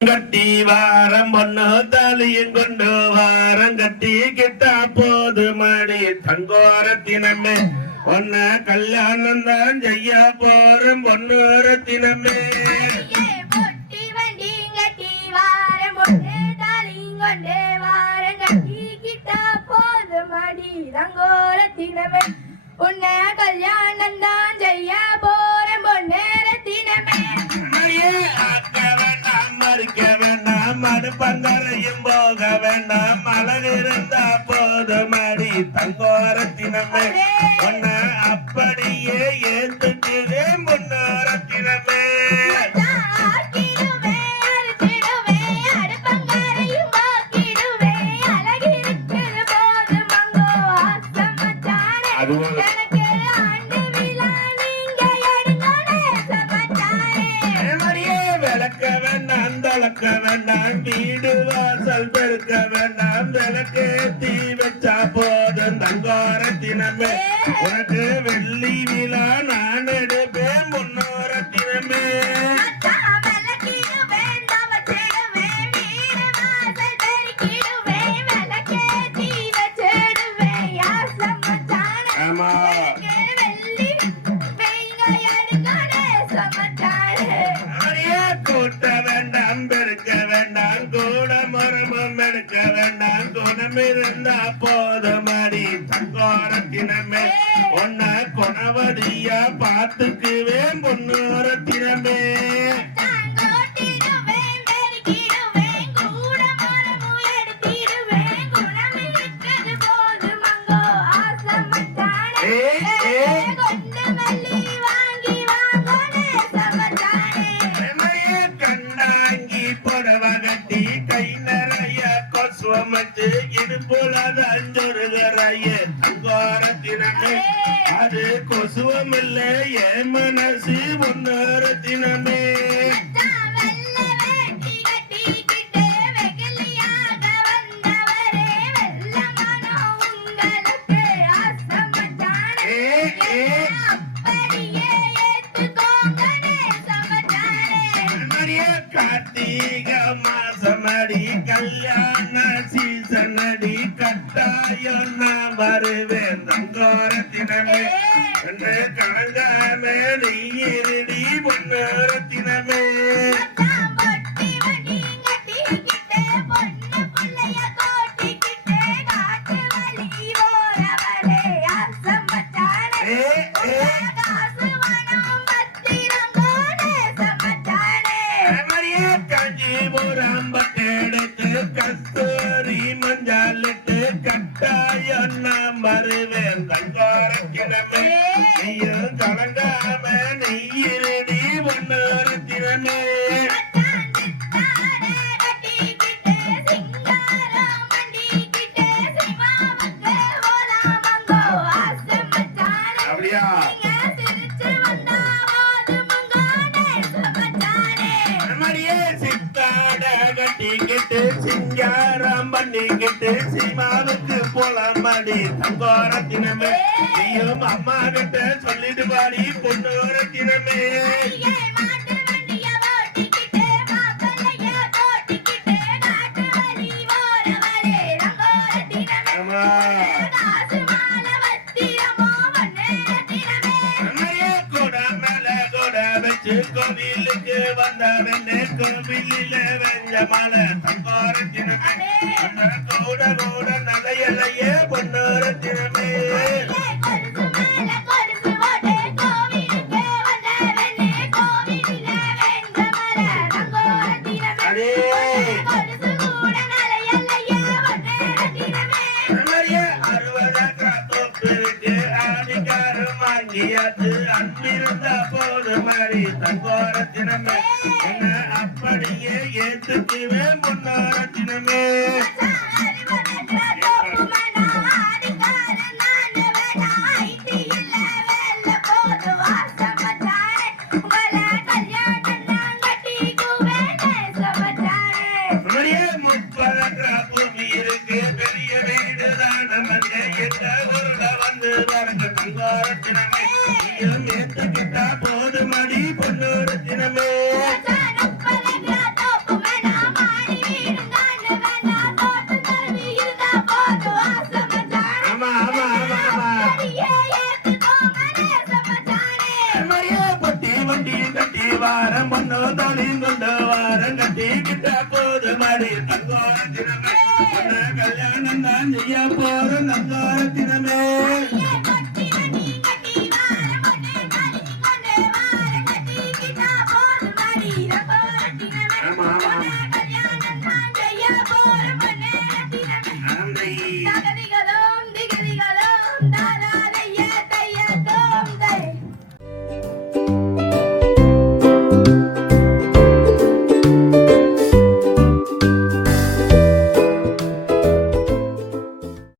கட்டி வாரம் பொண்ணு தாலியும் கொண்டு வாரம் கட்டி கிட்டா போது மடி தங்கோரத்தினமே ஒன்ன கல்யாணம் தான் செய்ய போறோம் பொண்ணோரத்தினமே பொட்டி வண்டி கட்டி வாரம் பொண்ணு தாலியும் கொண்டு வாரம் கட்டி கிட்டா போது மடி தங்கோரத்தினமே உன்ன கல்யாணம் தான் செய்ய போறோம் பொண்ணோரத்தினமே மறிக்க வேண்டாம் மறுபங்கரையும் போக வேண்டாம் அழகிருந்தா போது மடி தங்கோரத்தினமே ஒன்ன அப்படியே ஏத்துக்குவே முன்னோரத்தினமே வேண்டாம் வீடு வாசல் பெருக்க வேண்டாம் விளக்கு தீ வச்சா போதும் தங்கோரத்தினமே உனக்கு வெள்ளி விழா நான் எடுப்பேன் முன்னோரத்தினமே ஆமா கூட்ட வேண்டாம் பெருக்க வேண்டாம் கூட மரமும் எடுக்க வேண்டாம் குணம் இருந்தா போதுமடி தங்கோரத்தினமே ஒன்ன குணவடியா பார்த்துக்குவே பொன்னோரத்தினமே அது கொசுவம் இல்ல என் மனசு முன்னோரத்தினமே கார்த்திக மாசமடி கல்யாண சீசனடி கட்டாயம் நான் வருவேன் தங்கோரத்தினமே என்று கலங்காம நீரிடி பொன்னோரத்தினமே கஸ்தூரி மஞ்சாலிட்டு கட்டாயம் நான் வருவேன் தங்கோரத்தினமே நீயும் கலங்காம நீரிடி பொன்னோரத்தினமே அப்படியா கட்டிக்கிட்டு சிங்காரம் பண்ணிக்கிட்டு சீமாவுக்கு போலாம் மாடி தங்கோரத்தினமே நீயும் அம்மா கிட்ட சொல்லிட்டு பாடி பொன்னோரத்தினமே கோவிலுக்கு வந்தவனே கோவிலில வெஞ்ச மலை தங்கோரத்தினமே கூட கூட நகையலையே பொன்னோரத்தினமே அன்பிருந்த போது மாதிரி தங்கோரத்தினமே என்ன அப்படியே ஏத்துக்குவே முன்னோரத்தினமே பூமி இருக்கு பெரிய வீடு தான் வந்து தங்கோரத்தினமே ஏத்துக்கிட்டா போது மடி பொன்னோரத்தினமே வாரம் பொண்ணு தோழியும் கொண்டு வாரம் கட்டிக்கிட்ட போது மடி தங்கோரத்தினமே கல்யாணம் தான் செய்ய போற தங்கோரத்தினமே